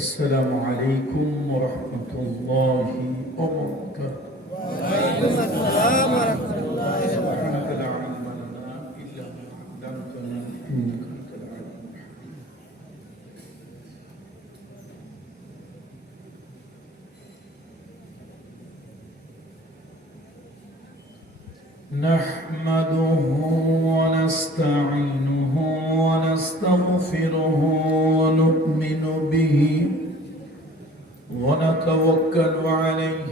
السلام عليكم ورحمة الله وبركاته. وعليكم السلام ورحمة الله وبركاته. سبحانك لا علم لنا إلا ما علمتنا إنك أنت العليم الحكيم. نحمده ونستعينه ونستغفره ونؤمن به ونتوكل عليه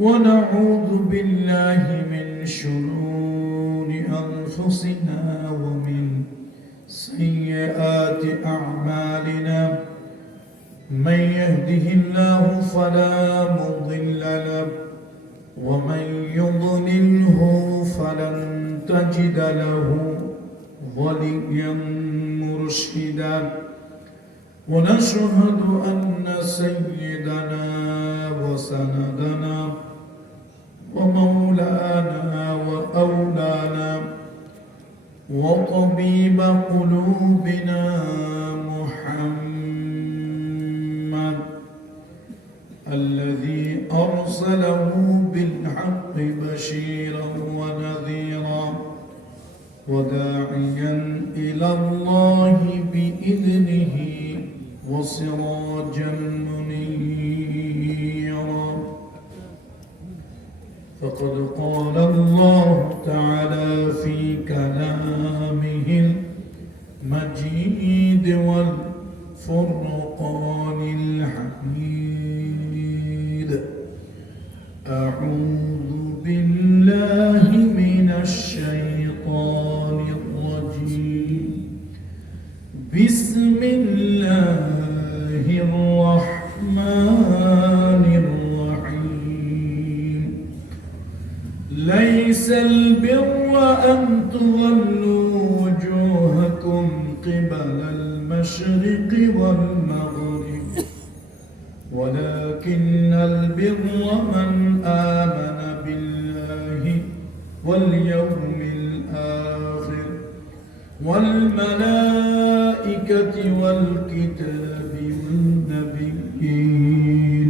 ونعوذ بالله من شرور أنفسنا ومن سيئات أعمالنا من يهده الله فلا مضل له ومن يضلله فلن تجد له وليا مرشدا ونشهد أن سيدنا وسندنا ومولانا وأولانا وطبيب قلوبنا محمد الذي أرسله بالحق بشيرا ونذيرا وداعيا إلى الله بإذنه وسراجا منيرا فقد قال الله تعالى في كلامه المجيد والفرقان الحميد أعوذ بالله من الشيطان الرجيم بسم الله الرحمن الرحيم ليس البر أن تولوا وجوهكم قبل المشرق والمغرب ولكن البر من آمن بالله واليوم الآخر والملائكة والكتاب والنبيين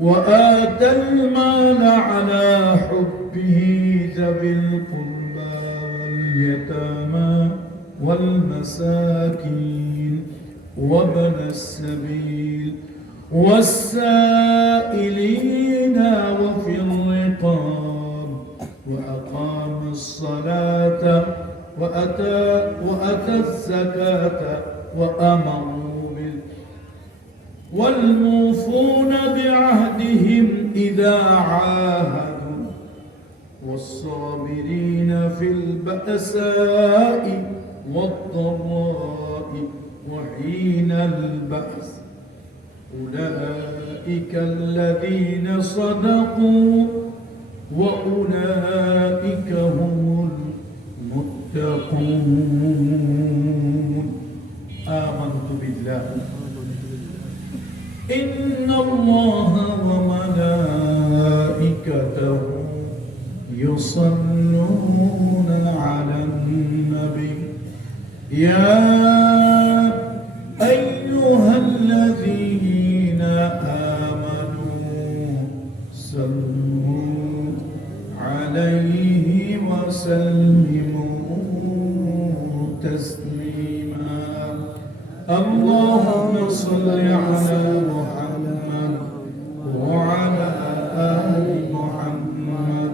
وآتى المال على حبه ذوي القربى واليتامى والمساكين وابن السبيل والسائلين وفي الرقاب وأقام الصلاة وأتى الزكاة وأمروا والموفون بعهدهم إذا عاهدوا والصابرين في البأساء والضراء وحين البأس أولئك الذين صدقوا وأولئك هم المتقون آمنت بالله إن الله وملائكته يصلون على النبي يا أيها الذين آمنوا صلوا عليه وسلموا تسليما اللهم صل على محمد وعلى آل محمد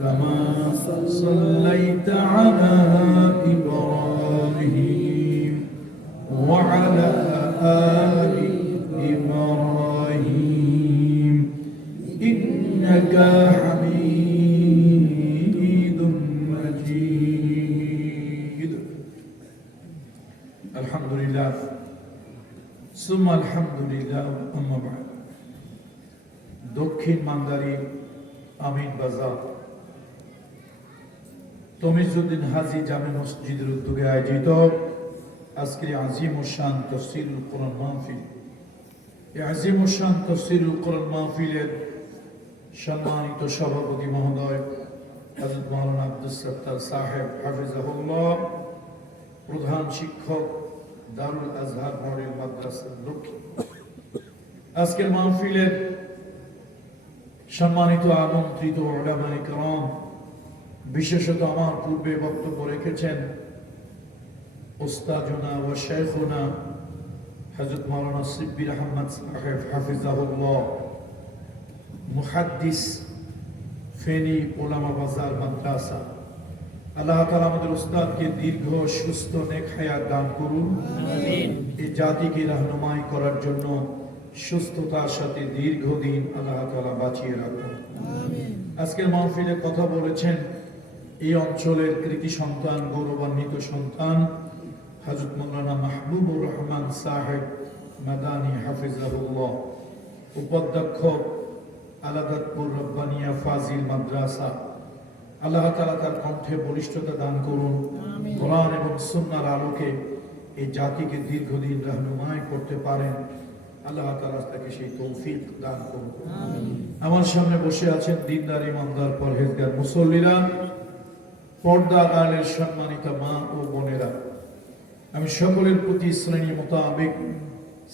كما صليت على إبراهيم وعلى آل إبراهيم إنك حميد مجيد الحمد لله ثم الحمد لله أما بعد দক্ষিণ মান্দারি আমিন বাজার তমিজউদ্দিন হাজী জামে মসজিদের উদ্যোগে আয়োজিত আজকের আজিম ও শান তাফসীরুল কোরআন মাহফিল এই আজিম ও শান তাফসীরুল কোরআন মাহফিলের সম্মানিত সভাপতি মহোদয় হযরত মাওলানা আব্দুস সাত্তার সাহেব হাফিজাহুল্লাহ, প্রধান শিক্ষক দারুল আজহার মডেল মাদ্রাসার লক্ষ্মী। আজকের মাহফিলের সম্মানিত আমন্ত্রিত উলামায়ে কেরাম, বিশেষত আমার পূর্বে বক্তব্য রেখেছেন উস্তাদুনা ওয়া শাইখুনা হযরত মাওলানা সিদ্দিক আহমদ সাহেব হাফিজাহুল্লাহ, মুহাদ্দিস, ফেনী উলামা বাজার মাদ্রাসা। আল্লাহ তাআলা আমাদের উস্তাদকে দীর্ঘ সুস্থ নেক হায়াত দান করুন। আমিন। এই জাতিকে রাহনুমাই করার জন্য সুস্থতার সাথে দীর্ঘদিন আল্লাহ তাআলা বাঁচিয়ে রাখুন। আমিন। আজকের মাহফিলে কথা বলেছেন এই অঞ্চলের কৃতি সন্তান, গৌরবান্বিত সন্তান হযরত মাওলানা মাহবুবুর রহমান সাহেব মাদানী হাফিজাহুল্লাহ, উপাধ্যক্ষ আলাদাতপুর রব্বানিয়া ফাজিল মাদ্রাসা। আল্লাহ তাআলা তার কণ্ঠে বলিষ্ঠতা দান করুন। কোরআন এবং সুন্নাহর আলোকে এই জাতিকে দীর্ঘদিন রাহনুমাই করতে পারেন, আল্লাহ তাআলা তাকে সেই তৌফিক দান করুন। আমার সামনে বসে আছেন দিনদার, ইমানদার, পরহেজগার মুসল্লিরা, পর্দার আড়ালের সম্মানিত মা ও বোনেরা। আমি সকলের প্রতি শ্রেণী মোতাবেক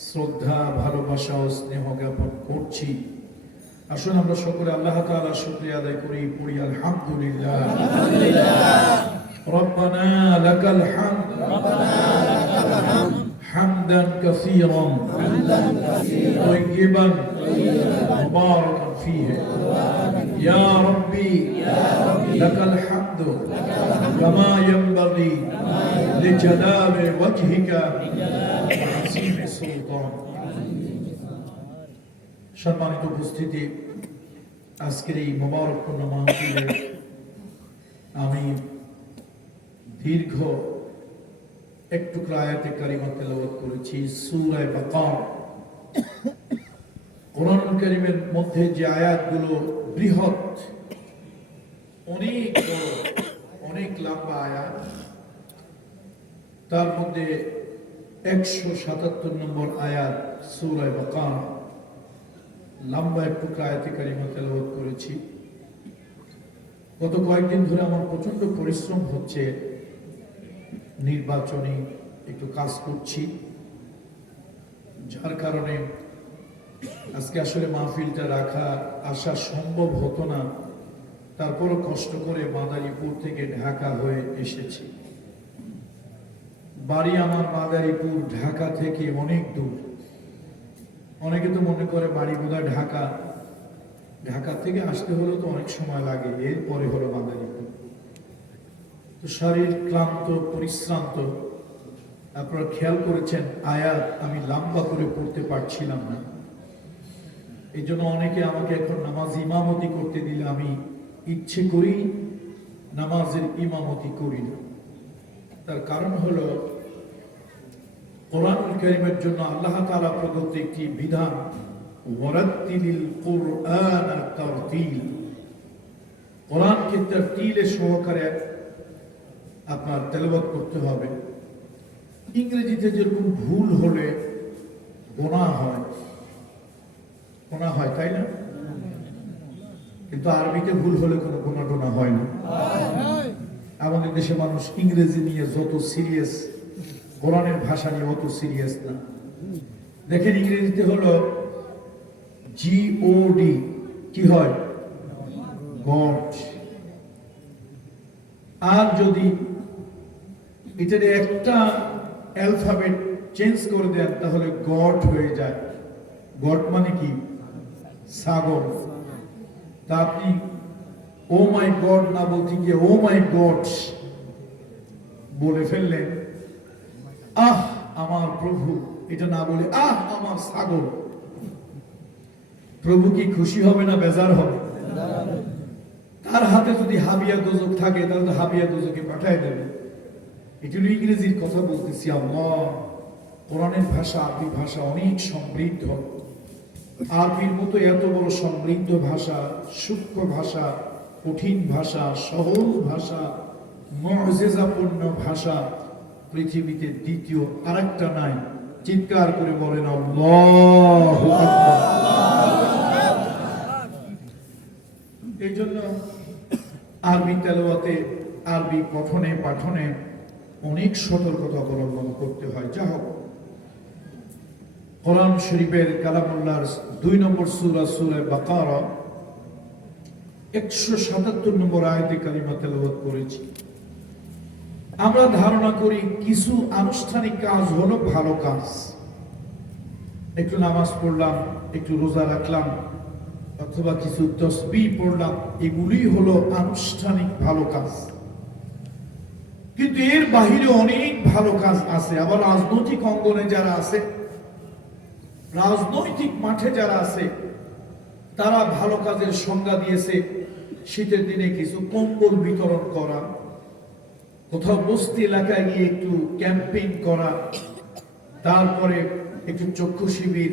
শ্রদ্ধা, ভালোবাসা ও স্নেহ জ্ঞাপন করছি। আসুন আমরা সকলে আল্লাহ তাআলার শুকরিয়া আদায় করি, পড়ি আলহামদুলিল্লাহ। রব্বানা লাকাল হামদ হামদান কাসীরান তাইয়িবান মুবারাকান ফীহি ইয়া রাব্বি লাকাল হামদু কামা ইয়ানবাগি লিজালালি ওয়াজহিকা ওয়া আযীমি সুলতান। সম্মানিত উপস্থিতি, আজকের এই মোবারকপূর্ণ মাহফিলে আমি দীর্ঘ একটু আয়াতে কারিমা তেলাওয়াত করেছি সূরা বাকারা। কোরআনুল কারীমের মধ্যে যে আয়াতগুলো বৃহৎ, অনেক বড়, অনেক লম্বা আয়াত, তার মধ্যে 177 নম্বর আয়াত সূরা বাকারা, লম্বা একটু আয়াতে কারিমা তেলাওয়াত করেছি। গত কয়েকদিন ধরে আমার প্রচন্ড পরিশ্রম হচ্ছে, নির্বাচনী একটু কাজ করছি, যার কারণে আজকে আসলে মাহফিলটা আসা সম্ভব হতো না। তারপরও কষ্ট করে মাদারীপুর থেকে ঢাকা হয়ে এসেছি। বাড়ি আমার মাদারীপুর, ঢাকা থেকে অনেক দূর। অনেকে তো মনে করে বাড়ি বোধহয় ঢাকা, ঢাকা থেকে আসতে হলেও তো অনেক সময় লাগে, এরপরে হলো মাদারীপুর। তো শরীর ক্লান্ত, পরিশ্রান্ত। আপনারা খেয়াল করেছেন আয়াত আমি লম্বা করে পড়তে পারছিলাম না। এই জন্য অনেকে আমাকে এখন নামাজ ইমামতি করতে দিলে আমি ইচ্ছে করি নামাজের ইমামতি করি না। তার কারণ হলো কোরআনুল কারীমের জন্য আল্লাহ তাআলা প্রদত্ত একটি বিধান, ওয়ারাত্তিলিল কুরআনা তারতিল। কোরআনকে তারতিলে সহকারে আপনার তেলাওয়াত করতে হবে। ইংরেজিতে যেরকম ভুল হলে গুনাহ হয়, তাই না? কিন্তু আরবিতে ভুল হলে কোনো গুনাহ টোনা হয় না। আমাদের দেশে মানুষ ইংরেজি নিয়ে যত সিরিয়াস, কোরআনের ভাষা নিয়ে অত সিরিয়াস না। দেখেন ইংরেজিতে হলো GOD, কি হয়? গড। আর যদি এটার একটা অ্যালফাবেট চেঞ্জ করে দেন তাহলে গড হয়ে যায়। গড মানে কি? সাগর। তা আপনি ও মাই গড না বলতে গিয়ে ও মাই গড বলে ফেললেন। আহ আমার প্রভু, এটা না বলে আহ আমার সাগর। প্রভু কি খুশি হবে না বেজার হবে? তার হাতে যদি হাবিয়া দোজক থাকে তাহলে তো হাবিয়া দোজকে পাঠায় দেবে। এটা হলো ইংরেজির কথা বলতেছি। আল্লাহ, কোরআনের ভাষা, আরবি ভাষা অনেক সমৃদ্ধ। আরবির মতো এত বড় সমৃদ্ধ ভাষা, সূক্ষ্ম ভাষা, কঠিন ভাষা, সহজ ভাষা, মুআজিজাপূর্ণ ভাষা পৃথিবীতে দ্বিতীয় আরেকটা নাই। চিৎকার করে বলেন আল্লাহু আকবার। এই জন্য আরবি তেলাওয়াতে, আরবি পঠনে পাঠনে অনেক সতর্কতা অবলম্বন করতে হয়। যা হোক, কোরআন শরীফের কালামুল্লাহর 2 নম্বর সূরা সূরা বাকারা 177 নম্বর আয়াতে কারিমা তেলাওয়াত করেছি। আমরা ধারণা করি কিছু আনুষ্ঠানিক কাজ হলো ভালো কাজ, একটু নামাজ পড়লাম, একটু রোজা রাখলাম, অথবা কিছু তাসবিহ পড়লাম, এগুলি হলো আনুষ্ঠানিক ভালো কাজ। কিন্তু এর বাহিরে অনেক ভালো কাজ আছে। আবার রাজনৈতিক অঙ্গনে যারা আছে, রাজনৈতিক মাঠে যারা আছে, তারা ভালো কাজের সংজ্ঞা দিয়েছে শীতের দিনে কিছু কম্বল বিতরণ করা, কোথাও বস্তি এলাকায় গিয়ে একটু ক্যাম্পেইন করা, তারপরে একটু চক্ষু শিবির,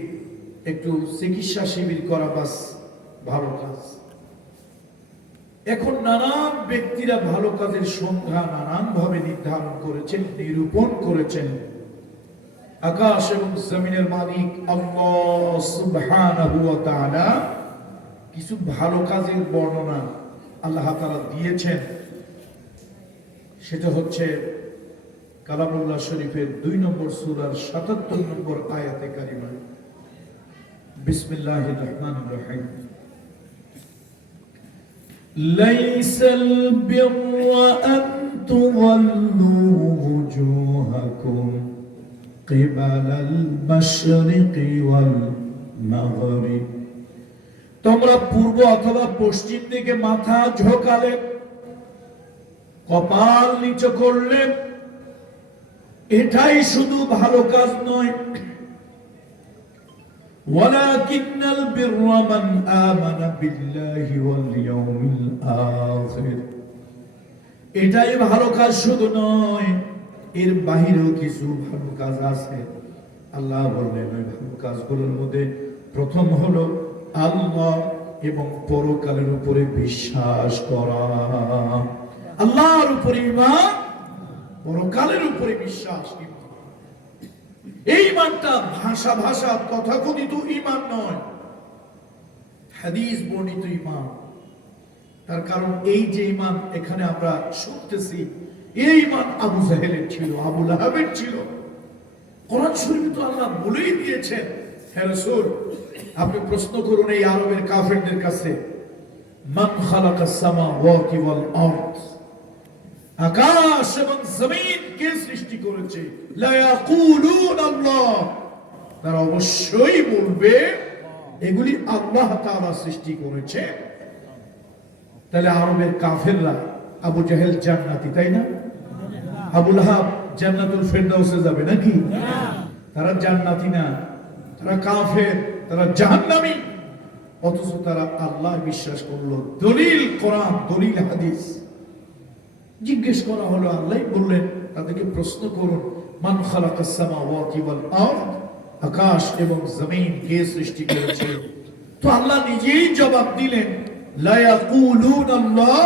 একটু চিকিৎসা শিবির করা, বাস ভালো কাজ। এখন নানান ব্যক্তিরা ভালো কাজের সংজ্ঞা নানান ভাবে নির্ধারণ করেছেন, নিরূপণ করেছেন। আকাশ এবং জমিনের মালিক আল্লাহ সুবহানাহু ওয়া তাআলা কিছু ভালো কাজের বর্ণনা আল্লাহ তাআলা দিয়েছেন। সেটা হচ্ছে কালামুল্লাহ শরীফের 2 নম্বর সূরার 77 নম্বর আয়াতে কারিমা। বিসমিল্লাহির রহমানির রহিম। লাইসাল বিররা আন তুওয়াল্লু ওয়ুজুহাকুম কিবালাল মাশরিকি ওয়াল মাগরিব। তোমরা পূর্ব অথবা পশ্চিম দিকে মাথা ঝোঁকালে, কপাল নিচু করলে, এটাই শুধু ভালো কাজ নয়। ওয়ালাকিন্নাল বিররা মান আমানা বিল্লাহি ওয়াল ইয়াউমিল আখির। এটাই ভালো কাজ শুধু নয়, এর বাহিরেও কিছু ভালো কাজ আছে। আল্লাহ বললেন ওই ভালো কাজগুলোর মধ্যে প্রথম হলো আল্লাহ এবং পরকালের উপরে বিশ্বাস করা। আল্লাহর উপরে ঈমান, পরকালের উপরে বিশ্বাস। এই ঈমানটা ভাষা ভাষা তথাকথিত ঈমান নয়, হাদিস বর্ণিত ঈমান। তার কারণ এই যে ঈমান এখানে আমরা শুনতেছি, এই ঈমান আবু জাহেলের ছিল, আবু লাহাবের ছিল। কোরআন শরীফে তো আল্লাহ বলেই দিয়েছেন, হে রাসূল আপনি প্রশ্ন করুন এই আরবের কাফেরদের কাছে, মান খালাকাস সামাওয়াতি ওয়াল আরদ, আকাশ এবং জমিন কে সৃষ্টি করেছে? লা ইয়াকুলুন আল্লাহ, তারা অবশ্যই বলবে এগুলি আল্লাহ তাআলা সৃষ্টি করেছে। তাহলে আরবের কাফেররা, আবু জাহেল জান্নাতি, তাই না? আবু লাহাব জান্নাতুল ফেরদাউসে যাবে নাকি? তারা জান্নাতি না, তারা কাফের, তারা জাহান্নামী। অথচ তারা আল্লাহ বিশ্বাস করলো। দলিল কোরআন, দলিল হাদিস। জিজ্ঞেস করা হলো, আল্লাহ বললেন তাদেরকে প্রশ্ন করুন, মান খালাকাস সামাওয়াতি ওয়াল আরদ, আকাশ এবং জমিন কে সৃষ্টি করেছে? তো আল্লাহ নিজেই জবাব দিলেন, লা ইয়াকুলুন আল্লাহ,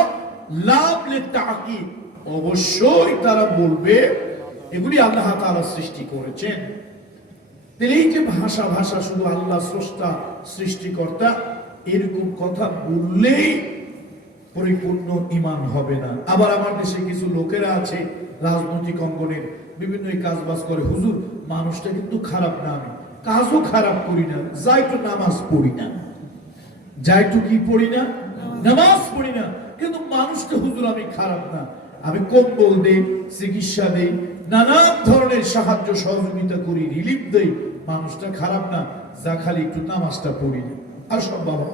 লাম লিতাকিদ, অবশ্যই তারা বলবে এগুলি আল্লাহ তাআলা সৃষ্টি করেছেন। তাহলে এই যে ভাষা ভাষা শুধু আল্লাহ স্রষ্টা সৃষ্টিকর্তা এরকম কথা বললেই পরিপূর্ণ ঈমান হবে না। আবার আমার দেশে কিছু লোকেরা আছে রাজনৈতিক অঙ্গনের বিভিন্ন কাজবাজ করে, হুজুর মানুষটা কিন্তু খারাপ না, আমি কাজও খারাপ করি না, যাই তো নামাজ পড়ি না, যাই তো কি পড়ি না, নামাজ পড়ি না, কিন্তু মানুষটা হুজুর আমি খারাপ না, আমি কম্বল দেই, চিকিৎসা দেই, নানান ধরনের সাহায্য সহযোগিতা করি, রিলিফ দেই, মানুষটা খারাপ না, যা খালি একটু নামাজটা পড়ি না। আর সব বাবা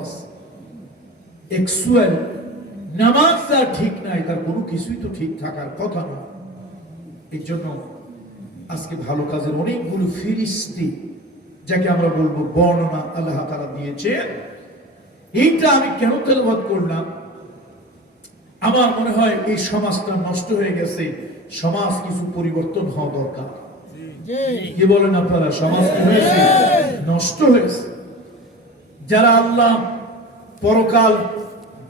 এক্সুয়াল নামাজ যা ঠিক নাই, তার কোনো কিছুই তো ঠিক থাকার কথা না। এই জন্য আজকে ভালো কাজের অনেকগুলো ফিরিস্তি, যাকে আমরা বলবো বর্ণনা আল্লাহ তাআলা দিয়েছে। এইটা আমি কেন তেলাওয়াত করলাম? আমার মনে হয় এই সমাজটা নষ্ট হয়ে গেছে, সমাজ কিছু পরিবর্তন হওয়া দরকার। কি বলেন আপনারা? সমাজ কি হয়েছে? নষ্ট হয়েছে। যারা আল্লাহ, পরকাল,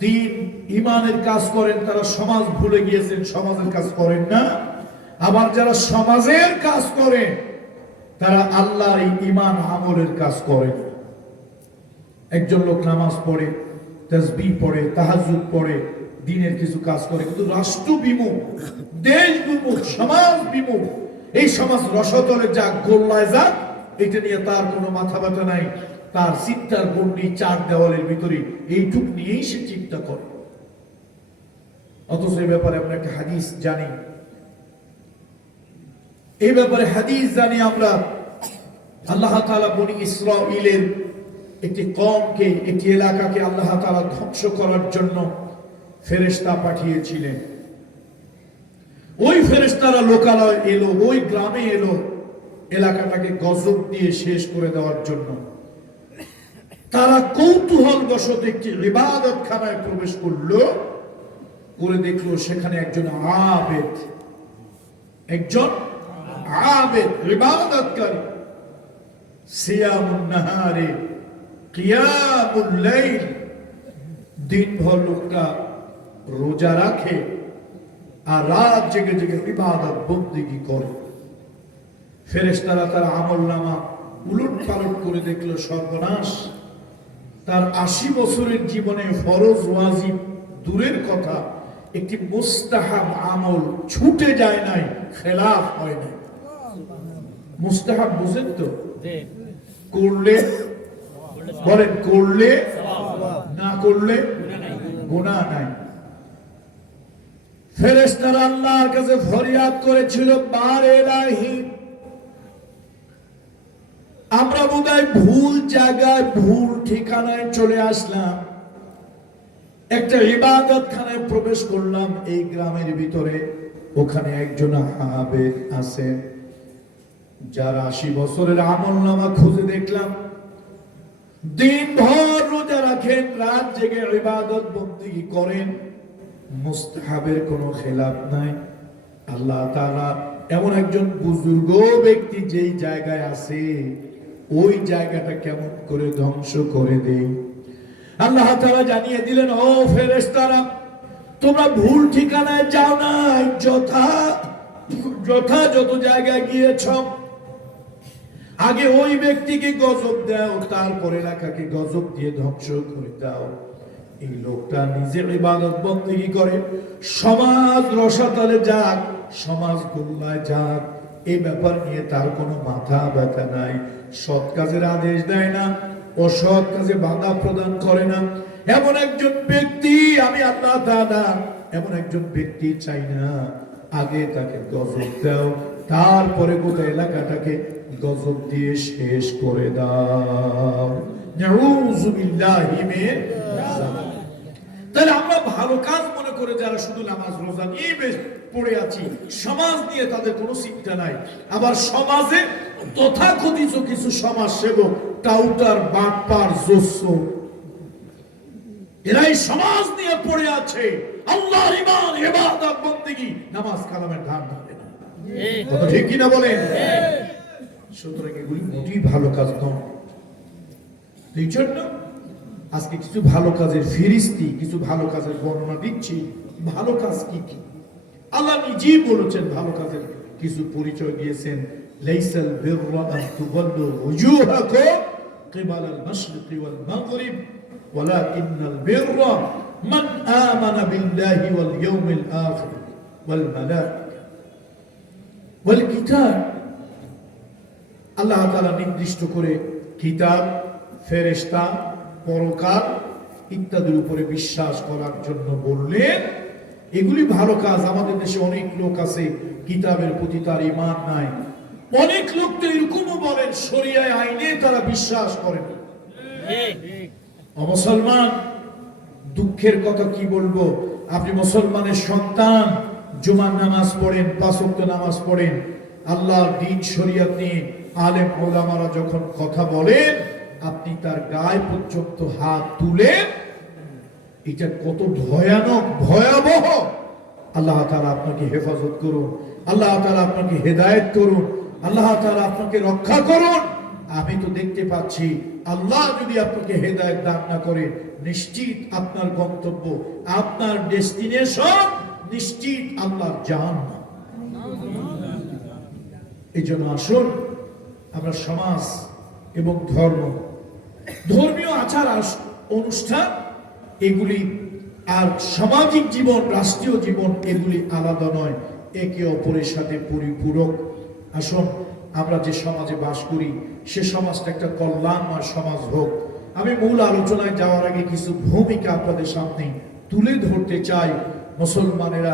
দিন, ঈমানের কাজ করেন তারা সমাজ ভুলে গিয়েছেন, সমাজের কাজ করেন না। আবার যারা সমাজের কাজ করেন তারা আল্লাহর ঈমান আমলের কাজ করেন। একজন লোক নামাজ পড়ে, তাসবিহ পড়ে, তাহাজ্জুদ পড়ে, দিনের কিছু কাজ করে, কিন্তু রাষ্ট্র বিমুখ, দেশ বিমুখ, সমাজ বিমুখ, এই সমাজ রসতলে যাক, গোল্লায় যাক, এটা নিয়ে তার কোনো মাথা ব্যথা নাই। তার চিন্তার গণ্ডি চার দেওয়ালের ভিতরে এইটুক নিয়েই সে চিন্তা করে। অথচ এই ব্যাপারে আমরা একটা হাদিস জানি, এই ব্যাপারে হাদিস জানি আমরা। আল্লাহ তাআলা বনি ইসরাঈলের একটি কওমকে, একটি এলাকাকে আল্লাহ তাআলা ধ্বংস করার জন্য ফেরেশতা পাঠিয়েছিলেন। ওই ফেরেশতারা লোকালয় এলো, ওই গ্রামে এলো, এলাকাটাকে গজব দিয়ে শেষ করে দেওয়ার জন্য। তারা কৌতূহল বশত একটি ইবাদতখানায় প্রবেশ করলো, করে দেখলো সেখানে একজন আবেদ, একজন আবেদ, ইবাদতকারী, সিয়ামুন নাহারে কিয়ামুল লাইল, দিনভর লোকটা রোজা রাখে আর রাত জেগে জেগে ইবাদত বন্দেগী করে। ফেরেশতারা তার আমলনামা উলট পালট করে দেখলো সর্বনাশ, তার 80 বছরের জীবনে ফরজ ওয়াজিব দূরের কথা, একটি মুস্তাহাব আমল ছুটে যায় নাই, খেলাফ হয় নাই। মুস্তাহাব বুঝেন তো? করলে বলেন, করলে না করলে গুনাহ নাই। ফেরেশতারা আল্লাহর কাছে ফরিয়াদ করেছিল, বারে ইলাহি, আমরা বোধহয় ভুল জায়গায় ভুল ঠিকানায় চলে আসলাম, একটা ইবাদতখানায় প্রবেশ করলাম এই গ্রামের ভিতরে, ওখানে একজন আবেদ আছে যার 80 বছরের আমলনামা খুঁজে দেখলাম, দিনভর রোজা রাখেন, রাত জেগে ইবাদত বন্দেগী করেন, মুস্তাহাবের কোনো খেলাফ নাই। আল্লাহ তাআলা এমন একজন বুজুর্গ ব্যক্তি যেই জায়গায় আছে, ওই জায়গাটা কেমন করে ধ্বংস করে দেই। আল্লাহ তাআলা জানিয়ে দিলেন, ও ফেরেশতারা, তোমরা ভুল ঠিকানায় যাও নাই, যথাযথ জায়গায় গিয়েছ। আগে ওই ব্যক্তিকে গজব দাও, তারপর এলাকাকে গজব দিয়ে ধ্বংস করে দাও। এই লোকটা নিজে ইবাদত বন্দেগী করে, সমাজ রসাতলে যাক, সমাজ গোল্লায় যাক, এই ব্যাপার নিয়ে তার কোনো মাথা ব্যথা নাই। সৎ কাজের আদেশ দেয় না, অসৎ কাজে বাধা প্রদান করে না। এমন একজন ব্যক্তি আমি আল্লাহ তাআলা এমন একজন ব্যক্তি চাই না। আগে তাকে গজব দাও, তারপরে গোটা এলাকাটাকে গজব দিয়ে শেষ করে দাও। নাউযু বিল্লাহি মিন যালিক। তাহলে আমরা ভালো কাজ মনে করে যারা শুধু নামাজ রোজা নিয়ে বেশ পড়ে আছি, সমাজ নিয়ে তাদের কোনো চিন্তা নাই। আবার সমাজে তথাকথিত কিছু সমাজ সেবক, টাউটার, বাটপার, জোচ্চোর, এরাই সমাজ নিয়ে পড়ে আছে, আল্লাহর ঈমান, ইবাদত, বন্দেগী, নামাজ কালামের ধান ধরে না। কথা ঠিক কিনা বলেন? সুতরাং এগুলি মোটেই ভালো কাজ নয়। এই জন্য আজকে কিছু ভালো কাজের ফিরিস্তি, কিছু ভালো কাজের বর্ণনা দিচ্ছি। ভালো কাজ কি কি আল্লাহ নিজেই বলেছেন, ভালো কাজের কিছু পরিচয় দিয়েছেন। লাইসাল বিররা আন তুওয়াল্লু ওয়ুজুহাকুম কিবালাল মাশরিকি ওয়াল মাগরিব ওয়ালাকিন্নাল বিররা মান আমানা বিল্লাহি ওয়াল ইয়াউমিল আখির ওয়াল মালাইকা ওয়াল কিতাব। আল্লাহ তাআলা নির্দিষ্ট করে কিতাব, ফেরেশতা, পরকাল ইত্যাদির উপরে বিশ্বাস করার জন্য বললেন। এগুলি ভালো কাজ। আমাদের দেশে অনেক লোক আছে কিতাবের প্রতি তার ঈমান নাই। অনেক লোক তো এরকমও বলেন শরিয়ায় আইনে তারা বিশ্বাস করেন। মুসলমান, দুঃখের কথা কি বলবো, আপনি মুসলমানের সন্তান, জুমার নামাজ পড়েন, 5 ওয়াক্ত নামাজ পড়েন, আল্লাহর দ্বীন শরিয়ত নিয়ে আলেম ওলামারা যখন কথা বলেন, আপনি তার গায়ে পর্যন্ত হাত তুলেন। এটা কত ভয়ানক, ভয়াবহ। আল্লাহ তাআলা আপনাকে হেফাজত করুন, আল্লাহ তাআলা আপনাকে হেদায়েত করুন, আল্লাহ তাআলা আপনাকে রক্ষা করুন। আমি তো দেখতে পাচ্ছি, আল্লাহ যদি আপনাকে হেদায়েত দান না করে, নিশ্চিত আপনার গন্তব্য, আপনার ডেস্টিনেশন নিশ্চিত আল্লাহর জাহান্নাম। এই জন্য আসুন আমরা সমাজ এবং ধর্মীয় আচার অনুষ্ঠান এগুলি আর সামাজিক জীবন, রাষ্ট্রীয় জীবন এগুলি আলাদা নয়, একে অপরের সাথে পরিপূরক। আসুন আমরা যে সমাজে বাস করি সে সমাজটা একটা কল্যাণময় সমাজ হোক। আমি মূল আলোচনায় যাওয়ার আগে কিছু ভূমিকা আপনাদের সামনে তুলে ধরতে চাই। মুসলমানেরা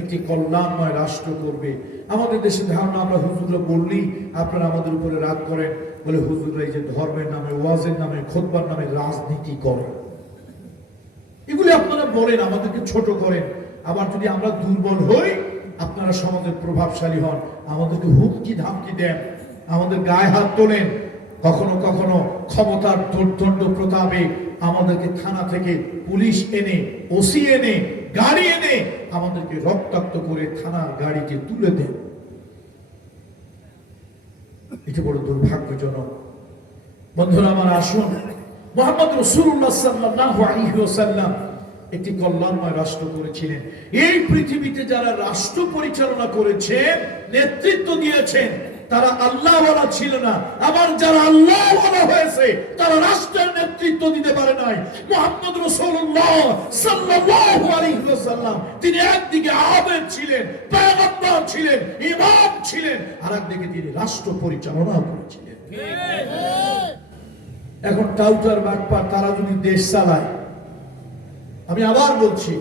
একটি কল্যাণময় রাষ্ট্র করবে। আমাদের দেশে ধারণা, আমরা হুজুররা বললেই আপনারা আমাদের উপরে রাগ করেন, বলে হুজুররা এই যে ধর্মের নামে, ওয়াজের নামে, খুতবার নামে রাজনীতি করে। এগুলি আপনারা বলেন, আমাদেরকে ছোট করেন। আবার যদি আমরা দুর্বল হই, আপনারা সমাজের প্রভাবশালী হন, আমাদেরকে হুমকি ধামকি দেন, আমাদের গায়ে হাত তোলেন। কখনো কখনো ক্ষমতার দুর্দণ্ড প্রতাপে আমাদেরকে থানা থেকে পুলিশ এনে, ওসি এনে, গাড়ি এনে আমাদেরকে রক্তাক্ত করে থানার গাড়িতে তুলে দেন। এটা বড় দুর্ভাগ্যজনক। বন্ধুরা আমার, আসুন, মুহাম্মদ রাসূলুল্লাহ সাল্লাল্লাহু আলাইহি ওয়াসাল্লাম একটি কল্যাণময় রাষ্ট্র করেছিলেন। এই পৃথিবীতে যারা রাষ্ট্র পরিচালনা করেছেন, নেতৃত্ব দিয়েছেন, তারা আল্লাহওয়ালা ছিল না। আবার যারা আল্লাহওয়ালা হয়েছে তারা রাষ্ট্রের নেতৃত্ব দিতে পারে নাই। মুহাম্মদ রাসূলুল্লাহ সাল্লাল্লাহু আলাইহি ওয়াসাল্লাম তিনি একদিকে আবেদ ছিলেন, পয়গম্বর ছিলেন, ইমাম ছিলেন, আর একদিকে তিনি রাষ্ট্র পরিচালনা করেছিলেন। এখন টাউটার বাটপার তারা যদি দেশ চালায়, আমি আবার বলছি,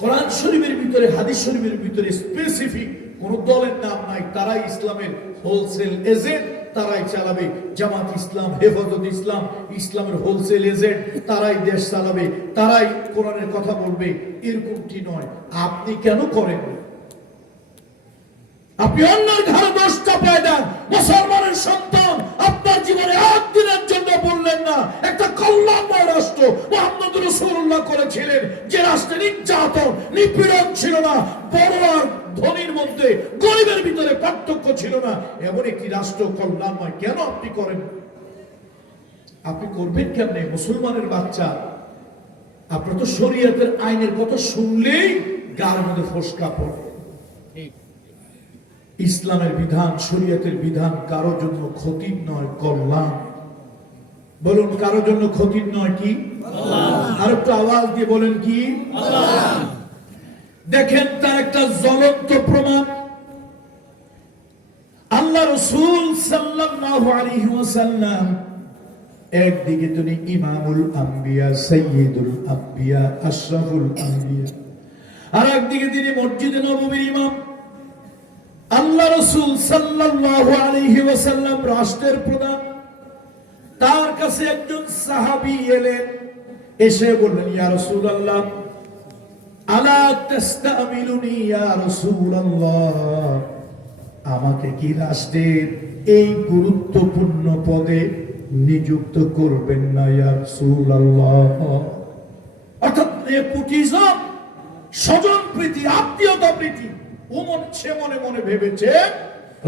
কোরআন শরীফের ভিতরে, হাদিস শরীফের ভিতরে স্পেসিফিক কোন দলের নাম নাই। তারাই ইসলামের হোলসেল এজেন্ট, তারাই চালাবে। জামাত ইসলাম, হেফাজত ইসলাম, ইসলামের হোলসেল এজেন্ট, তারাই দেশ চালাবে, তারাই কোরআনের কথা বলবে, এরকমটি নয়। আপনি কেন করেন? আপনি অন্যের ঘরে দোষ চাপায় দেন। মুসলমানের সন্তান আপনার জীবনে একদিনের জন্য বললেন না একটা কল্যাণময় রাষ্ট্র মুহাম্মদ রাসূলুল্লাহ করেছিলেন, যে রাষ্ট্রে নির্যাতন, নিপীড়ন ছিল না, বড় আর ধনীর মধ্যে, গরিবের ভিতরে পার্থক্য ছিল না, এমন একটি রাষ্ট্র কল্যাণময় কেন আপনি করেন? আপনি করবেন কেমনে? মুসলমানের বাচ্চা, আপনার তো শরীয়তের আইনের কথা শুনলেই গার মধ্যে ফোসকা পড়ে। ইসলামের বিধান, শরীয়তের বিধান কারোর জন্য ক্ষতির নয়, কল্যাণ। বলুন, কারোর জন্য ক্ষতির নয় কি? আর একটু আওয়াজ দিয়ে বলেন কি? দেখেন, তার একটা জ্বলন্ত প্রমাণ। আল্লাহ রাসূল সাল্লাল্লাহু আলাইহি ওয়াসাল্লাম একদিকে তিনি ইমামুল আম্বিয়া, সাইয়্যিদুল আম্বিয়া, আশরাফুল আম্বিয়া, আর একদিকে তিনি মসজিদে নববীর ইমাম। আল্লাহ রাসূল সাল্লাল্লাহু আলাইহি ওয়াসাল্লাম রাষ্ট্রের প্রধান। তার কাছে একজন সাহাবী এলেন, এসে বললেন, ইয়া রাসূলুল্লাহ, আলা তাস্তামিলুনি ইয়া রাসূলুল্লাহ, আমাকে কি রাষ্ট্রের এই গুরুত্বপূর্ণ পদে নিযুক্ত করবেন না ইয়া রাসূলুল্লাহ? অর্থাৎ নেপোটিজম, স্বজন প্রীতি, আত্মীয়তা প্রীতি, সে মনে মনে ভেবেছে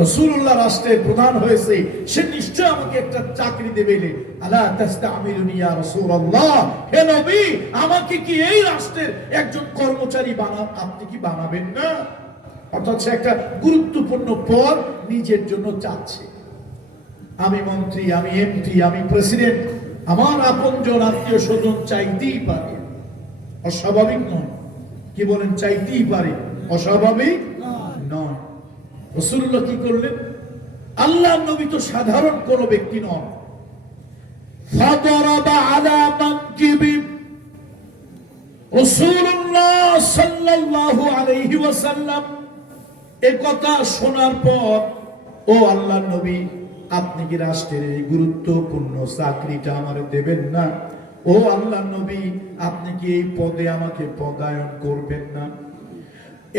রাসূলুল্লাহ রাষ্ট্রের প্রধান হয়েছে, সে নিশ্চয় আমাকে একটা চাকরি দেবে। আলা তাস্তামিলুনি ইয়া রাসূলুল্লাহ, হে নবী, আমাকে কি এই রাষ্ট্রের একজন কর্মচারী আপনি কি বানাবেন না? অর্থাৎ সে একটা গুরুত্বপূর্ণ পদ নিজের জন্য চাচ্ছে। আমি মন্ত্রী, আমি এমপি, আমি প্রেসিডেন্ট, আমার আপনজন আত্মীয় স্বজন চাইতেই পারে, অস্বাভাবিক নয়। কি বলেন? চাইতেই পারে, অস্বাভাবিক নয়। রাসূলুল্লাহ কি করলেন? আল্লাহর নবী তো সাধারণ কোন ব্যক্তি নন। ফাদারাবা আলা মানকিবি, রাসূলুল্লাহ সাল্লাল্লাহু আলাইহি ওয়াসাল্লাম এই কথা শোনার পর, ও আল্লাহর নবী, আপনি কি রাষ্ট্রের এই গুরুত্বপূর্ণ চাকরিটা আমারে দেবেন না? ও আল্লাহর নবী, আপনি কি এই পদে আমাকে পদায়ন করবেন না?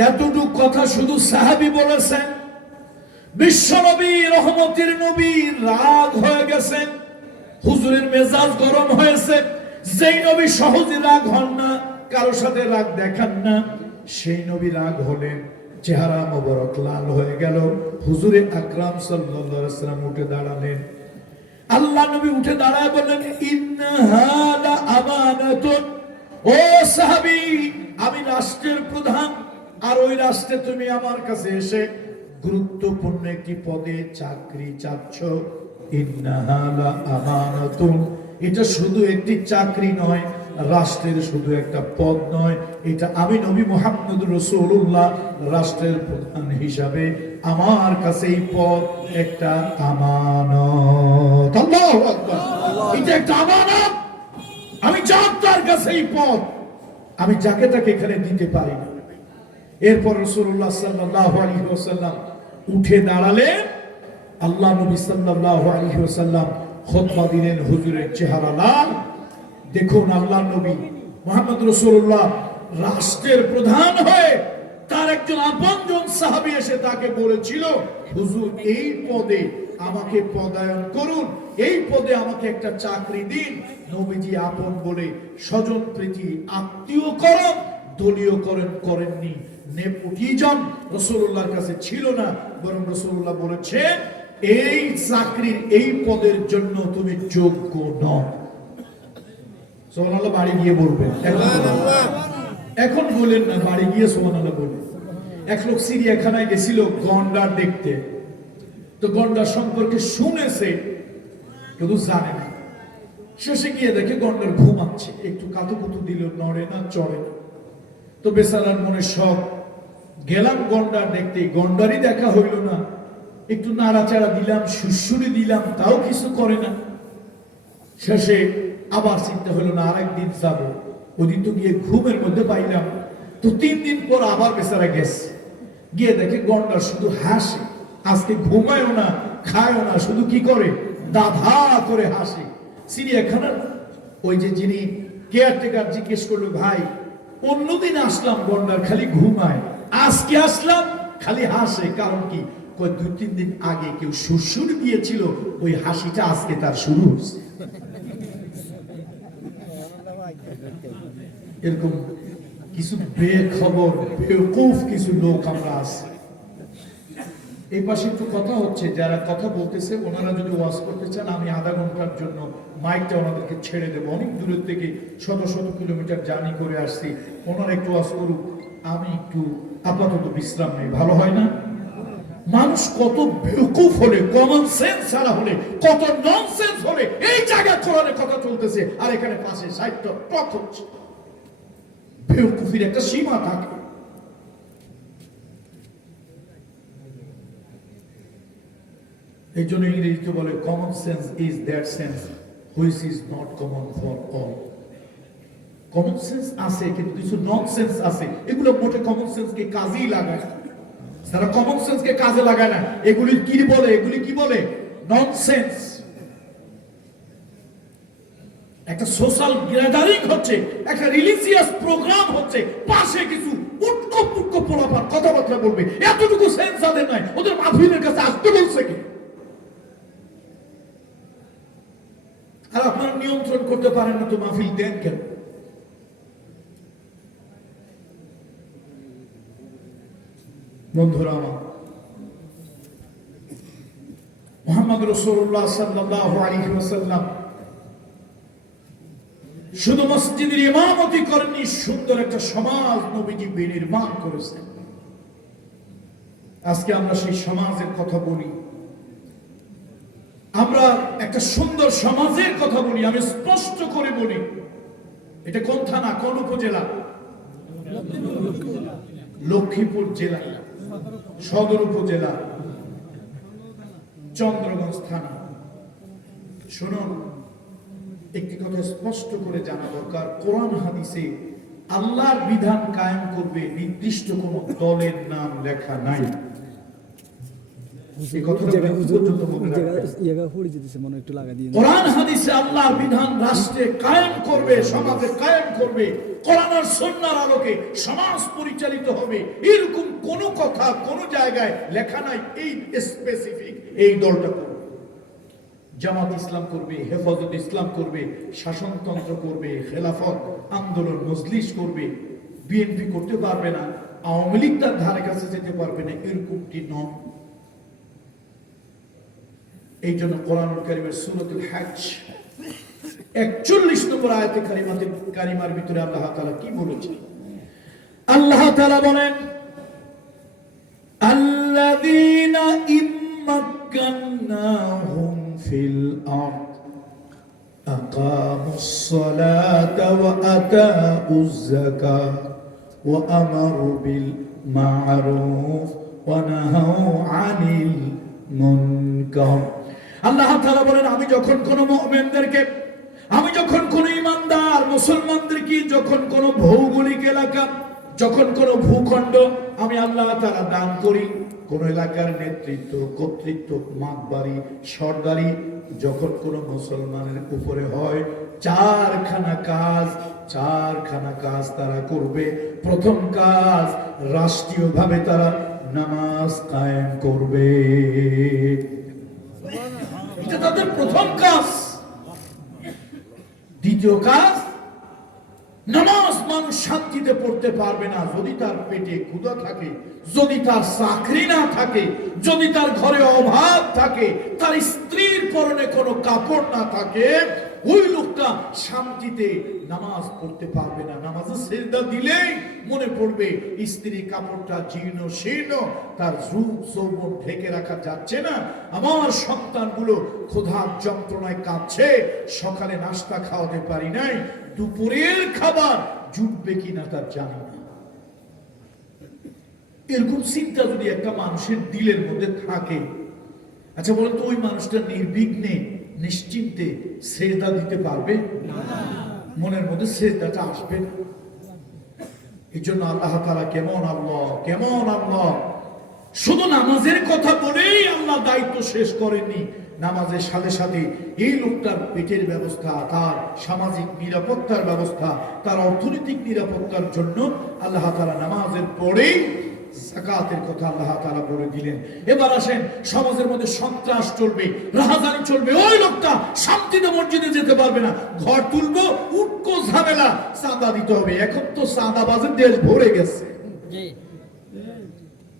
এতটুকু কথা শুধু সাহাবী বলেছেন। বিশ্বনবী, রহমতের নবী রাগ হয়ে গেছেন, হুজুরের মেজাজ গরম হয়েছে। যেই নবী সহজে রাগ হন না, কারোর সাথে রাগ দেখান না, সেই নবী রাগ হলেন, চেহারা মোবারক লাল হয়ে গেল। হুজুরে আকরাম সাল্লাল্লাহু আলাইহি ওয়াসাল্লাম উঠে দাঁড়ালেন। আল্লাহ নবী উঠে দাঁড়ায় বললেন, ইন্নাহা লা আমানাতুন, ও সাহাবী, আমি রাষ্ট্রের প্রধান, আর ওই রাষ্ট্রে তুমি আমার কাছে এসে গুরুত্বপূর্ণ একটি পদে চাকরি চাচ্ছ। ইন্নাহা লা আমানাতুন, এটা শুধু একটি চাকরি নয়, রাষ্ট্রের শুধু একটা পদ নয়, এটা আমি নবী মুহাম্মদ রাসূলুল্লাহ রাষ্ট্রের প্রধান হিসাবে আমার কাছে এই পদ একটা আমানত। আল্লাহু আকবার, এটা একটা আমানত। আমি যার কাছে এই পদ, আমি যাকে তাকে এখানে দিতে পারি না। এরপর রাসূলুল্লাহ সাল্লাল্লাহু আলাইহি ওয়াসাল্লাম উঠে দাঁড়ালেন। আল্লাহ নবী সাল্লাল্লাহু আলাইহি ওয়াসাল্লাম খুতবা দিলেন, হুজুরের চেহারা লাল। দেখুন আল্লাহ নবী মুহাম্মদ রাসূলুল্লাহ রাষ্ট্রের প্রধান হয়ে তার একজন আপনজন সাহাবী এসে তাকে বলেছিল, হুজুর এই পদে আমাকে পদায়ন করুন, এই পদে আমাকে একটা চাকরি দিন। নবীজি আপন বলে স্বজন প্রীতি আত্মীয় করণ দলীয় করেননি, নেপোটিজম রাসূলুল্লাহর কাছে ছিল না, বরং রাসূলুল্লাহ বলেছেন এই চাকরির এই পদের জন্য তুমি যোগ্য নও। সুবহানাল্লাহ, বাড়ি গিয়ে বলবেন, এখন বলেন না, বাড়ি গিয়ে সুবহানাল্লাহ বলবেন। এক লোক সিরিয়াখানায় গেছিল গন্ডার দেখতে, তো গন্ডার সম্পর্কে শুনেছে কিন্তু জানে না। শেষে গিয়ে দেখে গন্ডার ঘুমাচ্ছে, একটু কাতুকুতু দিল, নড়ে না চড়ে না। তো বেচারার মনে শখ, গেলাম গন্ডার দেখতে, গন্ডারই দেখা হইল না, একটু নাড়াচাড়া দিলাম, সুড়সুড়ি দিলাম, তাও কিছু করে না। শেষে আবার চিন্তা হলো না, আরেকদিন যাবো, ওদিন তো গিয়ে ঘুমের মধ্যে পাইলাম। তো 3 দিন পর আবার বেচারা গেছে, গিয়ে দেখে গন্ডার শুধু হাসে, আজকে ঘুমায়ও না খায়ও না, শুধু কি করে দাধা করে হাসে। চিড়িয়াখানার ওই যে যিনি কেয়ারটেকার জিজ্ঞেস করলো, ভাই অন্যদিন আসলাম গন্ডার খালি ঘুমায়, আজকে আসলাম খালি হাসে, কারণ কি? 2-3 দিন আগে কেউ সুরসুরি দিয়েছিল, ওই হাসিটা আজকে তার শুরু হচ্ছে। এরকম কিছু বেখবর বেওকুফ কিছু লোক আমরা আছি। এই পাশে একটু কথা হচ্ছে, যারা কথা বলতেছে ওনারা যদি ওয়াজ করতে চান, আমি আধা ঘন্টার জন্য মাইকটা ওনাদেরকে ছেড়ে দেবো। অনেক দূরের থেকে শত শত কিলোমিটার জার্নি করে আসছি, ওনারা একটু ওয়াজ করুক, আমি একটু আপাতত বিশ্রাম নেই, ভালো হয় না? মানুষ কত বেকুফ হলে, কমন সেন্স ছাড়া হলে, কত ননসেন্স হলে এই জায়গায় কোরআনের কথা চলতেছে, আর এখানে পাশে সাহিত্য টক হচ্ছে। বেকুফির একটা সীমা থাকে। এই জন্য ইংরেজিতে বলে common sense is that sense which is not common for all. Common sense আছে কিন্তু কিছু ননসেন্স আছে, এগুলো মোটে কমন সেন্সকে কাজেই লাগায় না। যারা কমন সেন্সকে কাজে লাগায় না, এগুলি কি বলে? এগুলি কি বলে? ননসেন্স। একটা সোশ্যাল গ্যাদারিং হচ্ছে, একটা রিলিজিয়াস প্রোগ্রাম হচ্ছে, পাশে কিছু উটকো পুটকো পোলাপান কথাবার্তা বলবে, এতটুকু সেন্স যাদের নাই, ওদের মাহফিলের কাছে আসতে বলছে কি? আর আপনারা নিয়ন্ত্রণ করতে পারেন না, তো মাহফিল দেন কেন? বন্ধুরা আমার, মুহাম্মদ রাসূলুল্লাহ সাল্লাল্লাহু আলাইহি ওয়াসাল্লাম শুধু মসজিদের ইমামতি করেননি, সুন্দর একটা সমাজ নবীজি বিনির্মাণ করেছেন। আজকে আমরা সেই সমাজের কথা বলি, আমরা একটা সুন্দর সমাজের কথা বলি। আমি স্পষ্ট করে বলি, এটা কোন থানা, কোন উপজেলা? লক্ষ্মীপুর জেলা, সদর উপজেলা, চন্দ্রগঞ্জ থানা। শুনুন, একটি কথা স্পষ্ট করে জানা দরকার, কোরআন হাদিসে আল্লাহর বিধান কায়েম করবে নির্দিষ্ট কোন দলের নাম লেখা নাই। কোরআন হাদিসে আল্লাহর বিধান রাষ্ট্রে কায়েম করবে, সমাজে কায়েম করবে, কোরআন আর সুন্নাহর আলোকে সমাজ পরিচালিত হবে, এরকম কোন কথা কোন জায়গায় লেখা নাই এই স্পেসিফিক এই দলটা করবে। জামাত ইসলাম করবে, হেফাজত ইসলাম করবে, শাসনতন্ত্র করবে, খেলাফত আন্দোলন মজলিস করবে, বিএনপি করতে পারবে না, আওয়ামী লীগ তার ধারে কাছে যেতে পারবে না, এরকমটি নয়। এই জন্য কোরআনুল কারীমের সূরাতুল হজ 41 নম্বর আয়াতে কারিমার ভিতরে আল্লাহ তাআলা কি বলেছেন? আল্লাহ তাআলা বলেন, আল্লাযীনা ইম্মাক্কান্নাহুম ফিল আরদ أقاموا الصلاة وآتوا الزكاة وأمروا بالمعروف ونهوا عن المنكر আল্লাহ তাআলা বলেন আমি যখন কোন মুমিনদেরকে আমি যখন কোন ঈমানদার মুসলমানদেরকে যখন কোন ভৌগোলিক এলাকা যখন কোন ভূখণ্ড আমি আল্লাহ তাআলা দান করি কোন এলাকার নেতৃত্ব কর্তৃত্ব মাতবাড়ি সরদারি যখন কোন মুসলমানের উপরে হয় চারখানা কাজ তারা করবে প্রথম কাজ রাষ্ট্রীয়ভাবে তারা নামাজ কায়েম করবে এটা তাদের প্রথম কাজ দ্বিতীয় কাজ নামাজ মানুষ শান্তিতে পড়তে পারবে না যদি তার পেটে ক্ষুধা থাকে যদি তার চাকরি না থাকে যদি তার ঘরে অভাব থাকে তার স্ত্রীর পরনে কোনো কাপড় না থাকে ওই লোকটা শান্তিতে নামাজ পড়তে পারবে না নামাজে সিজদা দিলেই মনে পড়বে স্ত্রী কাপড়টা জীর্ণ শীর্ণ তার রূপ যৌবন ঢেকে রাখা যাচ্ছে না আমার সন্তানগুলো ক্ষুধার যন্ত্রণায় কাঁদছে সকালে নাস্তা খাওয়াতে পারি নাই দুপুরের খাবার জুটবে কিনা তা জানি না এরকম চিন্তা যদি একটা মানুষের দিলের মধ্যে থাকে আচ্ছা বলেন তো ওই মানুষটা নির্বিঘ্নে নিশ্চিন্তে সেজদা দিতে পারবে মনের মধ্যে সেজদাটা আসবে না এই জন্য আল্লাহ তাআলা কেমন আল্লাহ শুধু নামাজের কথা বলেই আল্লাহ দায়িত্ব শেষ করেননি নামাজের সাথে সাথে এই লোকটার পেটের ব্যবস্থা তার সামাজিক নিরাপত্তার ব্যবস্থা তার অর্থনৈতিক নিরাপত্তার জন্য আল্লাহ তাআলা নামাজের পরেই যাকাতের কথা আল্লাহ তাআলা বলে দিলেন এবার আসেন সমাজের মধ্যে সন্ত্রাস চলবে রাহাজানি চলবে ওই লোকটা শান্তিতে মসজিদে যেতে পারবে না ঘর তুলবো উটকো ঝামেলা চাঁদা দিতে হবে এখন তো চাঁদাবাজের দেশ ভরে গেছে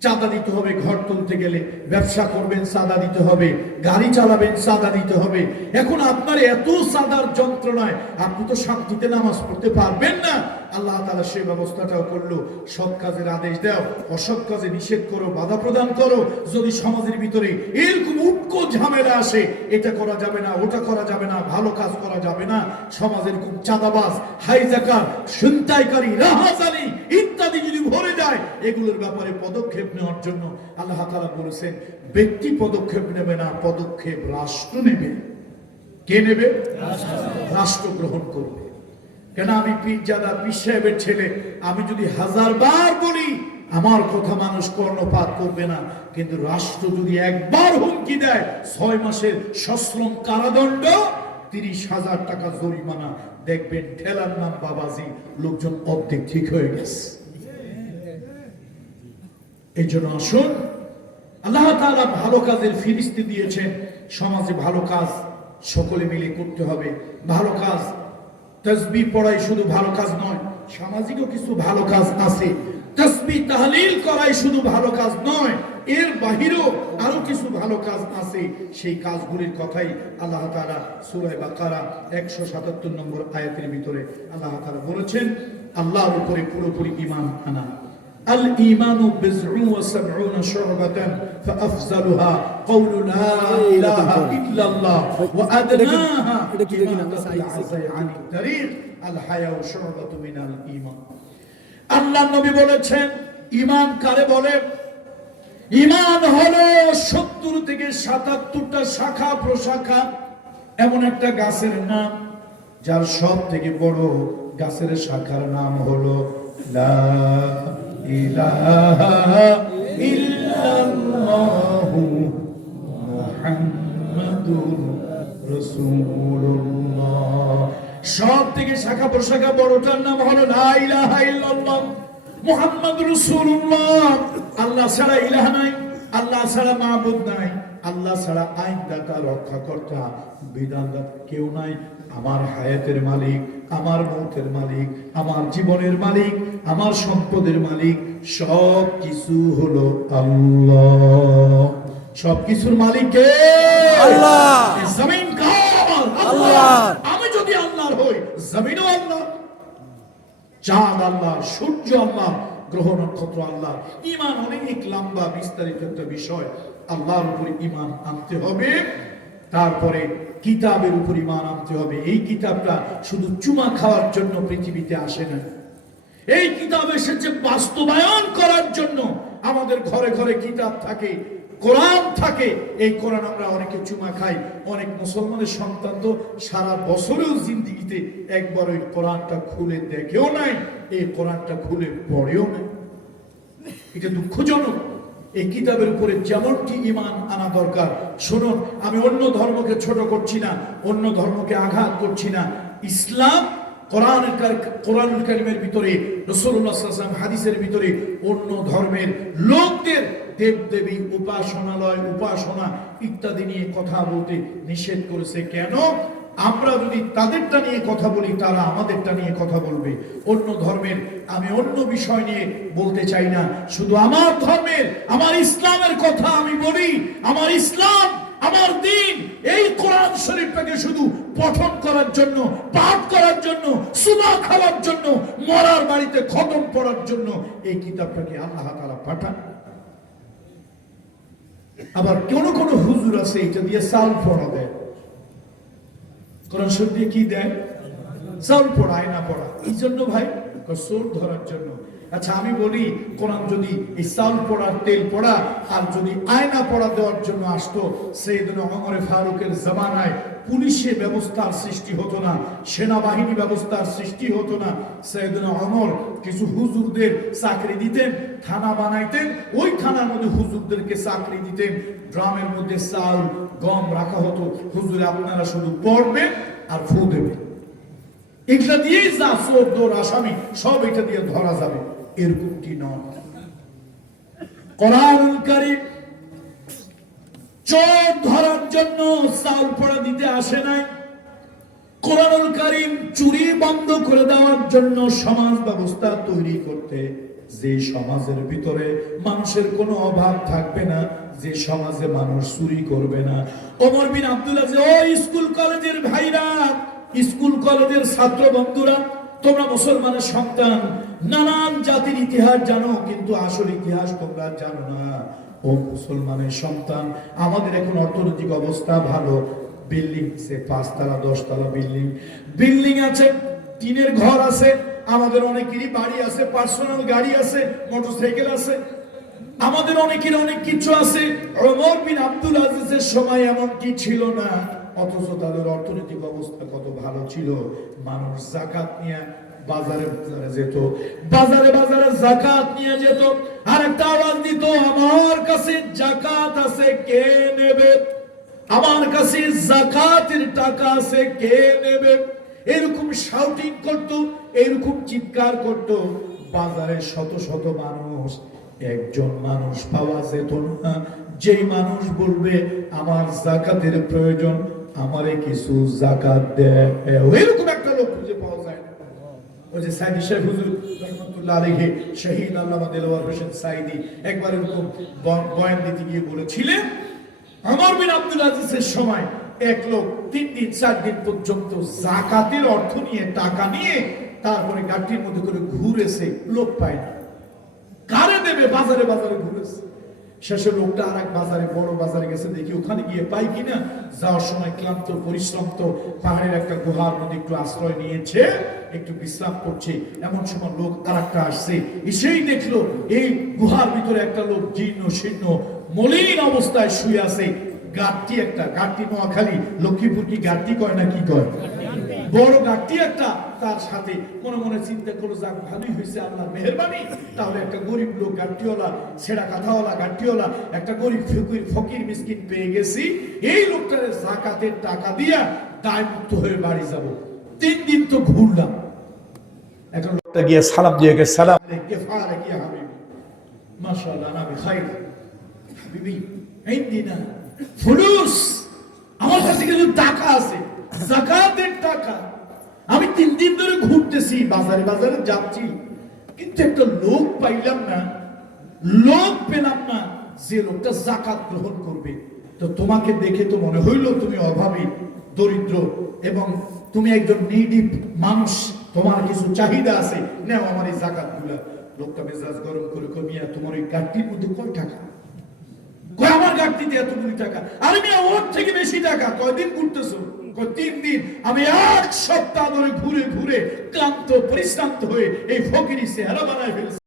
চাঁদা দিতে হবে ঘর তুলতে গেলে ব্যবসা করবেন চাঁদা দিতে হবে গাড়ি চালাবেন চাঁদা দিতে হবে এখন আপনার এত চাঁদার যন্ত্রণায় আপনি তো শান্তিতে নামাজ পড়তে পারবেন না আল্লাহ তাআলা সেই ব্যবস্থাটাও করলো সৎ কাজের আদেশ দাও অসৎ কাজে নিষেধ করো বাধা প্রদান করো যদি সমাজের ভিতরে এরকম উটকো ঝামেলা আসে এটা করা যাবে না ওটা করা যাবে না ভালো কাজ করা যাবে না সমাজের খুব চাঁদাবাজ হাইজাকার ছিনতাইকারী রাহাজানি ইত্যাদি যদি ভরে যায় এগুলোর ব্যাপারে পদক্ষেপ নেওয়ার জন্য আল্লাহ তাআলা বলেছেন ব্যক্তি পদক্ষেপ নেবে না পদক্ষেপ রাষ্ট্র নেবে কে নেবে রাষ্ট্র গ্রহণ করবে কেন আমি পীরজাদা পীর সাহেবের ছেলে আমি যদি 1000 বার বলি আমার কথা মানুষ কর্ণপাত করবে না কিন্তু রাষ্ট্র যদি একবার হুমকি দেয় 6 মাসের সশ্রম কারাদণ্ড 30,000 টাকা জরিমানা দেখবেন ঠেলার নাম বাবাজি লোকজন অর্ধেক ঠিক হয়ে গেছে এই জন্য আসুন আল্লাহ তাআলা ভালো কাজের ফিরিস্তি দিয়েছেন সমাজে ভালো কাজ সকলে মিলে করতে হবে ভালো কাজ তাসবিহ পড়াই শুধু ভালো কাজ নয় সামাজিকও কিছু ভালো কাজ আছে তাসবিহ তাহলিল করাই শুধু ভালো কাজ নয় এর বাহিরেও আরো কিছু ভালো কাজ আছে সেই কাজগুলির কথাই আল্লাহ তাআলা সূরা বাকারা 177 নম্বর আয়াতের ভিতরে আল্লাহ তাআলা বলেছেন আল্লাহর উপরে পুরোপুরি ঈমান আনা الإيمان بضع وسبعون شعبة فأفضلها قول لا إله إلا الله وأدناها إماطة الأذى عن الطريق الحياء شعبة من الإيمان আল্লাহ নবী বলেছেন ঈমান কারে বলে ঈমান হলো 70 থেকে 77টা শাখা প্রশাখা এমন একটা গাছের নাম যার সব থেকে বড় গাছের শাখার নাম হলো লা ইলাহা ইল্লাল্লাহু মুহাম্মাদুর রাসূলুল্লাহ সব থেকে শাখা প্রশাখা বড়টার নাম হলো লা ইলাহা ইল্লাল্লাহ মুহাম্মাদুর রাসূলুল্লাহ আল্লাহ ছাড়া ইলাহ নাই আল্লাহ ছাড়া মাবুদ নাই আল্লাহ ছাড়া আইনদাতা রক্ষাকর্তা বিধানদাতা কেউ নাই আমার হায়াতের মালিক আমার মৌতের মালিক আমার জীবনের মালিক আমার সম্পদের মালিক সব কিছু হলো আল্লাহ সব কিছুর মালিক কে আল্লাহ জমিন কার আল্লাহ আমি যদি আল্লাহর হই জমিনও আল্লাহ চাঁদ আল্লাহ সূর্য আল্লাহ গ্রহ নক্ষত্র আল্লাহ ঈমান অনেক লম্বা বিস্তারিত একটা বিষয় আল্লাহর উপরে ঈমান আনতে হবে তারপরে কিতাবের উপর ঈমান আনতে হবে। এই কিতাবটা শুধু চুমা খাওয়ার জন্য পৃথিবীতে আসে না, এই কিতাব এসেছে বাস্তবায়ন করার জন্য। আমাদের ঘরে ঘরে কিতাব থাকে, কোরআন থাকে। এই কোরআন আমরা অনেকে চুমা খাই। অনেক মুসলমানের সন্তান তো সারা বছরেও জিন্দেগিতে একবার ওই কোরআনটা খুলে দেখেও নাই, এই কোরআনটা খুলে পড়েও নাই। এটা দুঃখজনক। এই কিতাবের উপরে যেমনটি ঈমান আনা দরকার। শুনুন, আমি অন্য ধর্মকে ছোট করছি না, অন্য ধর্মকে আঘাত করছি না। ইসলাম কোরআনুল কারীমের ভিতরে, রাসূলুল্লাহ সাল্লাল্লাহু আলাইহি ওয়াসাল্লাম হাদিসের ভিতরে অন্য ধর্মের লোকদের দেবদেবী উপাসনালয়, উপাসনা ইত্যাদি নিয়ে কথা বলতে নিষেধ করেছে। কেন? আমরা যদি তাদেরটা নিয়ে কথা বলি, তারা আমাদেরটা নিয়ে কথা বলবে। অন্য ধর্মের আমি অন্য বিষয় নিয়ে বলতে চাই না, শুধু আমার ধর্মের, আমার ইসলামের কথা আমি বলি। আমার ইসলাম, আমার দ্বীন, এই কোরআন শরীফটাকে শুধু পঠন করার জন্য, পাঠ করার জন্য, সুমা খাওয়ার জন্য, মরার বাড়িতে খতম পড়ার জন্য এই কিতাবটাকে আল্লাহ তাআলা পাঠান। আবার কোন কোন হুজুর আছে এটা দিয়ে সাল পড়া দেয়। কোরআন শরীফ দিয়ে কি দেয়? সাল পড়া, আয়না পড়া। এই জন্য ভাই, চোর ধরার জন্য। আচ্ছা আমি বলি, কোরআন যদি এই সাল পড়া, তেল পড়া আর যদি আয়না পড়া দেওয়ার জন্য আসতো, সাইয়েদনা ওমর ফারুকের জামানায় পুলিশের ব্যবস্থার সৃষ্টি হতো না, সেনাবাহিনী ব্যবস্থার সৃষ্টি হতো না। সাইয়েদনা ওমর কিছু হুজুরদের চাকরি দিতেন, থানা বানাইতেন, ওই থানার মধ্যে হুজুরদেরকে চাকরি দিতেন। ড্রামের মধ্যে চাল, গম রাখা হতো, হুজুরে আপনারা শুধু পড়বেন আর ফু দেবেন। এগুলা দিয়েই যা চোর দোর আসামি সব এটা দিয়ে ধরা যাবে, এরকমটি নয়। কোরআনুল কারীম চোর ধরার জন্য চাল পড়া দিতে আসে নাই। কোরআনুল কারীম চুরি বন্ধ করে দেওয়ার জন্য সমাজ ব্যবস্থা তৈরি করতে, যে সমাজের ভিতরে মানুষের কোনো অভাব থাকবে না, যে সমাজে মানুষ চুরি করবে না। ওমর বিন আব্দুল আজিজ, ও স্কুল কলেজের ভাইরা, স্কুল কলেজের ছাত্র বন্ধুরা, তোমরা মুসলমানের সন্তান, নানান জাতির ইতিহাস জানো, কিন্তু আসল ইতিহাস তোমরা জানো না। ও মুসলমানের সন্তান, আমাদের এখন অর্থনৈতিক অবস্থা ভালো, বিল্ডিং আছে 5 তলা 10 তলা বিল্ডিং আছে, টিনের ঘর আছে, আমাদের অনেকেরই বাড়ি আছে, পার্সোনাল গাড়ি আছে, মোটরসাইকেল আছে, আমাদের অনেকের অনেক কিছু আছে। ওমর বিন আব্দুল আজিজের সময় এমন কি ছিল না, অথচ তাদের অর্থনৈতিক অবস্থা কত ভালো ছিল। মানুষ যাকাত নিয়ে বাজারে বাজারে যেত, বাজারে বাজারে যাকাত নিয়ে যেত, আর একটা আওয়াজ দিত, আমার কাছে যাকাত আছে, কে নেবে? আমার কাছে যাকাতের টাকা আছে, কে নেবে? এরকম শাউটিং করত, এরকম চিৎকার করত। বাজারে শত শত মানুষ, একজন মানুষ পাওয়া যেত না যেই মানুষ বলবে আমার যাকাতের প্রয়োজন, আমারে কিছু যাকাত দেয়। এরকম একটা লোক খুঁজে পাওয়া যায় না। ওই যে সাইদি শেখ হুজুর রাহমাতুল্লাহ আলাইহি, শহীদ আল্লামা দেলোয়ার হোসেন সাইদি একবার এরকম বয়ান দিতে গিয়ে বলেছিলেন, ওমর বিন আব্দুল আজিজের সময় এক লোক 3 দিন 4 দিন পর্যন্ত যাকাতের অর্থ নিয়ে, টাকা নিয়ে, তারপরে গাড়ির মধ্যে করে ঘুরেছে, লোক পায় না, কারে দেবে? বাজারে বাজারে ঘুরেছে। শেষে লোকটা আর এক বাজারে, বড় বাজারে গেছে, দেখি ওখানে গিয়ে পাই কিনা। যাওয়ার সময় ক্লান্ত পরিশ্রম তো, পাহাড়ের একটা গুহার মধ্যে একটু আশ্রয় নিয়েছে, একটু বিশ্রাম করছে। এমন সময় লোক আর একটা আসছে, এসেই দেখলো এই গুহার ভিতরে একটা লোক জীর্ণ শীর্ণ মলিন অবস্থায় শুয়ে আছে। গাড়টি একটা, গাড়টি নোয়াখালী লক্ষ্মীপুর কি গাড়টি কয় না কি কয়, বড় গাড়টি একটা, তার সাথে মনে মনে চিন্তা করো, যাক ভালোই হয়েছে, আল্লাহ মেহেরবানি, তাহলে একটা গরিব লোক গাড়টিওয়ালা, ছেঁড়া কাঁথাওয়ালা গাড়টিওয়ালা, একটা গরিব ফকির মিসকিন পেয়ে গেছি, এই লোকটারে যাকাতের টাকা দিয়া দায় মুক্ত হয়ে বাড়ি যাব। 3 দিন তো ঘুরলাম, এখন লোকটা গিয়ে সালাম দিয়ে গেছে, সালাম আলাইকুম ফারাকি হাবিবি, মাশাআল্লাহ না বিখাইর হাবিবি, ইনদিনা ফুলুস, আমার কাছে কিছু টাকা আছে, যাকাতের টাকা। আমি 3 দিন ধরে ঘুরতেছি, বাজারে বাজারে যাচ্ছি, কিন্তু একটা লোক পাইলাম না, লোক পেলাম না যে লোকটা যাকাত গ্রহণ করবে। তো তোমাকে দেখে তো মনে হইলো তুমি অভাবী, দরিদ্র, এবং তুমি একজন নিডি মানুষ, তোমার কিছু চাহিদা আছে, নাও আমার এই যাকাতগুলা। লোকটা মেজাজ গরম করে কমিয়া, তোমার ওই গাড়ির মধ্যে কয় টাকা? কয় আমার ঘাটতিতে এতগুলি টাকা, আর মিয়া ওর থেকে বেশি টাকা। কয়দিন ঘুরতেছো? 3 দিন। আমি 1 সপ্তাহ ধরে ঘুরে ঘুরে ক্লান্ত পরিশ্রান্ত হয়ে এই ফকিরি চেহারা বানায় ফেলছি।